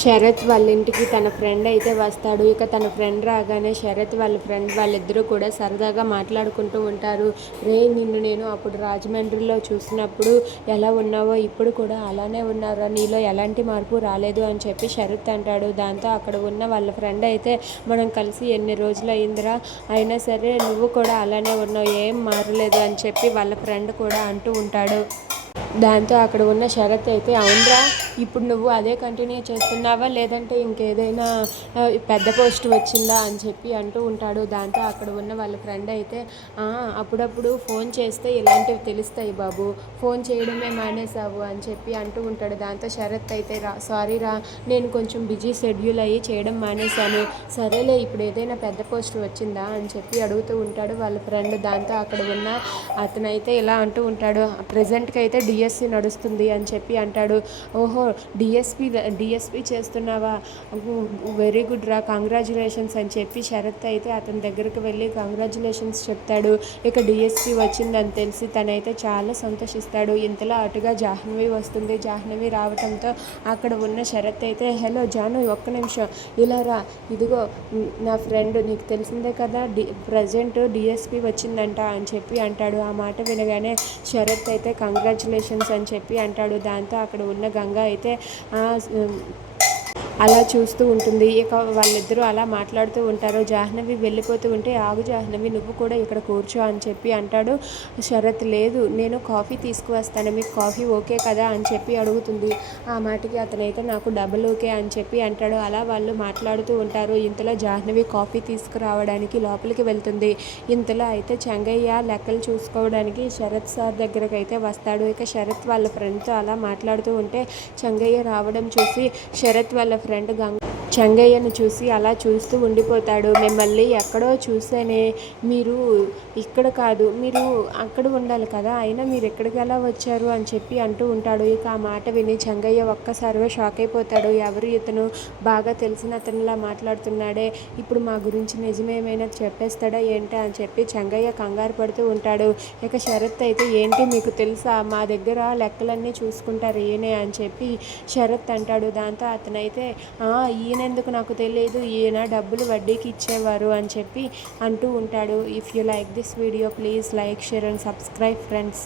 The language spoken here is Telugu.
శరత్ వాళ్ళ ఇంటికి తన ఫ్రెండ్ అయితే వస్తాడు. ఇక తన ఫ్రెండ్ రాగానే శరత్ వాళ్ళ ఫ్రెండ్ వాళ్ళిద్దరూ కూడా సరదాగా మాట్లాడుకుంటూ ఉంటారు. రే నిన్ను నేను అప్పుడు రాజమండ్రిలో చూసినప్పుడు ఎలా ఉన్నావో ఇప్పుడు కూడా అలానే ఉన్నారా? నీలో ఎలాంటి మార్పు రాలేదు అని చెప్పి శరత్ అంటాడు. దాంతో అక్కడ ఉన్న వాళ్ళ ఫ్రెండ్ అయితే మనం కలిసి ఎన్ని రోజులు అయిందిరా? అయినా సరే నువ్వు కూడా అలానే ఉన్నావు. ఏం మారలేదు అని చెప్పి వాళ్ళ ఫ్రెండ్ కూడా అంటూ ఉంటాడు. దాంతో అక్కడ ఉన్న శరత్ అయితే అవునరా ఇప్పుడు నువ్వు అదే కంటిన్యూ చేస్తున్నావా? లేదంటే ఇంకేదైనా పెద్ద పోస్ట్ వచ్చిందా? అని చెప్పి అంటూ ఉంటాడు. దాంతో అక్కడ ఉన్న వాళ్ళ ఫ్రెండ్ అయితే అప్పుడప్పుడు ఫోన్ చేస్తే ఇలాంటివి తెలుస్తాయి బాబు. ఫోన్ చేయడమే మానేసావు అని చెప్పి అంటూ ఉంటాడు. దాంతో శరత్ అయితే రా సారీ రా నేను కొంచెం బిజీ షెడ్యూల్ అయ్యి చేయడం మానేశాను. సరేలే ఇప్పుడు ఏదైనా పెద్ద పోస్ట్ వచ్చిందా? అని చెప్పి అడుగుతూ ఉంటాడు వాళ్ళ ఫ్రెండ్ దాంతో అక్కడ ఉన్న అతనైతే ఇలా అంటూ ఉంటాడు ప్రజెంట్కి అయితే డిఎస్సి నడుస్తుంది అని చెప్పి అంటాడు. ఓహో డిఎస్పి డిఎస్పి చేస్తున్నావా? వెరీ గుడ్ రా కంగ్రాచులేషన్స్ అని చెప్పి శరత్ అయితే అతని దగ్గరకు వెళ్ళి కంగ్రాచులేషన్స్ చెప్తాడు. ఇక డిఎస్పి వచ్చిందని తెలిసి తనైతే చాలా సంతోషిస్తాడు. ఇంతలో అటుగా జాహ్నవి వస్తుంది. జాహ్నవి రావటంతో అక్కడ ఉన్న శరత్ అయితే హలో జాను ఒక్క నిమిషం. ఇలా రా. ఇదిగో నా ఫ్రెండ్ నీకు తెలిసిందే కదా డి ప్రజెంట్ డిఎస్పి వచ్చిందంట అని చెప్పి అంటాడు. ఆ మాట వినగానే శరత్ అయితే కంగ్రాచులేషన్స్ అని చెప్పి అంటాడు. దాంతో అక్కడ ఉన్న గంగ అయితే "ఆ, అలా చూస్తూ ఉంటుంది. ఇక వాళ్ళిద్దరూ అలా మాట్లాడుతూ ఉంటారు. జాహ్నవి వెళ్ళిపోతూ ఉంటే ఆగు జాహ్నవి నువ్వు కూడా ఇక్కడ కూర్చో అని చెప్పి అంటాడు. శరత్ లేదు నేను కాఫీ తీసుకువస్తాను. మీకు కాఫీ ఓకే కదా అని చెప్పి అడుగుతుంది. ఆ మాటకి అతనైతే నాకు డబుల్ ఓకే అని చెప్పి అంటాడు. అలా వాళ్ళు మాట్లాడుతూ ఉంటారు. ఇంతలో జాహ్నవి కాఫీ తీసుకురావడానికి లోపలికి వెళ్తుంది. ఇంతలో అయితే చెంగయ్య లెక్కలు చూసుకోవడానికి శరత్ సార్ దగ్గరకు అయితే వస్తాడు. ఇక శరత్ వాళ్ళ ఫ్రెండ్తో అలా మాట్లాడుతూ ఉంటే చెంగయ్య రావడం చూసి శరత్ వాళ్ళ ఫ్రెండ్ గంగ చెంగయ్యను చూసి అలా చూస్తూ ఉండిపోతాడు. మిమ్మల్ని ఎక్కడో చూసేనే మీరు ఇక్కడ కాదు మీరు అక్కడ ఉండాలి కదా అయినా మీరు ఎక్కడికి ఎలా వచ్చారు అని చెప్పి అంటూ ఉంటాడు. ఇక ఆ మాట విని చెంగయ్య ఒక్కసారిగా షాక్ అయిపోతాడు. ఎవరు ఇతను? బాగా తెలిసిన అతనిలా మాట్లాడుతున్నాడే. ఇప్పుడు మా గురించి నిజమేమైనా చెప్పేస్తాడా ఏంటా అని చెప్పి చెంగయ్య కంగారు పడుతూ ఉంటాడు. ఇక శరత్ అయితే ఏంటి మీకు తెలుసా? మా దగ్గర లెక్కలన్నీ చూసుకుంటారు ఈయనే అని చెప్పి శరత్ అంటాడు. దాంతో అతనైతే ఈయన ఎందుకు నాకు తెలియదు ఈయన డబ్బులు వడ్డీకి ఇచ్చేవారు అని చెప్పి అంటూ ఉంటాడు. If you like this video please like share and subscribe friends